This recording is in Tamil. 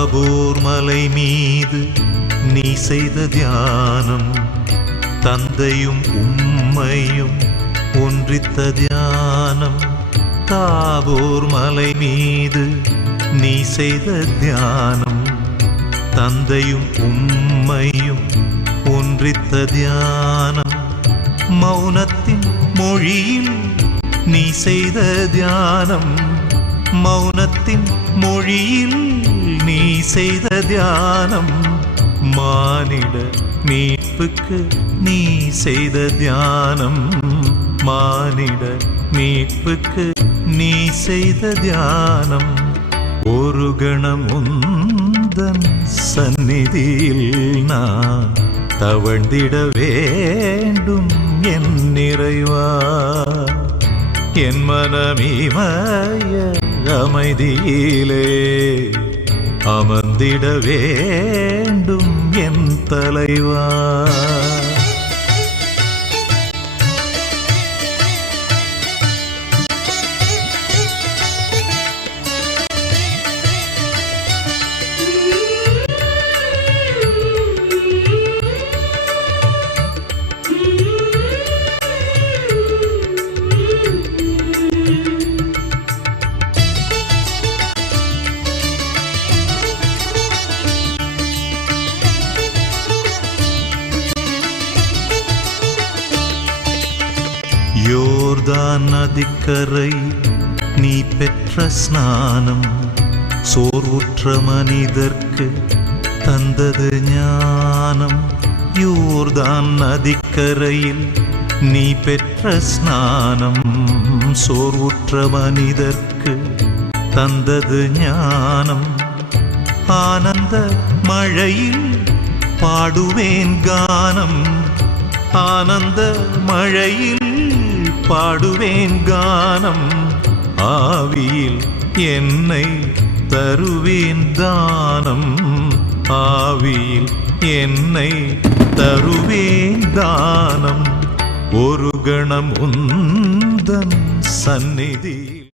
தாபோர் மலை மீது நீ செய்த தியானம், தந்தையும் உம்மையும் ஒன்றித்த தியானம். தாபோர் மலை மீது நீ செய்த தியானம், தந்தையும் உம்மையும் ஒன்றித்த தியானம். மௌனத்தின் மொழியில் நீ செய்த தியானம், மௌனத்தின் மொழியில் நீ செய்த தியானம். மானிட மீட்புக்கு நீ செய்த தியானம், மானிட மீட்புக்கு நீ செய்த தியானம். ஒரு கணம் உந்தன் சந்நிதியில் நான் தவழ்ந்திட வேண்டும் என் நிறைவா. என் மனமிமய அமைதியிலே அமர்ந்திட வேண்டும் என் தலைவா. யோர்தான் நதிக்கரை நீ பெற்ற ஸ்நானம், சோர்வுற்ற மனிதர்க்கு தந்தது ஞானம். யோர்தான் நதிக்கரையில் நீ பெற்ற ஸ்நானம், சோர்வுற்ற மனிதர்க்கு தந்தது ஞானம். ஆனந்த மழையில் பாடுவேன் கானம், ஆனந்த மழையில் பாடுவேன் கானம். ஆவியில் என்னை தருவேன் தானம், ஆவியில் என்னை தருவேன் தானம். ஒரு கணம் உந்தன் சந்நிதி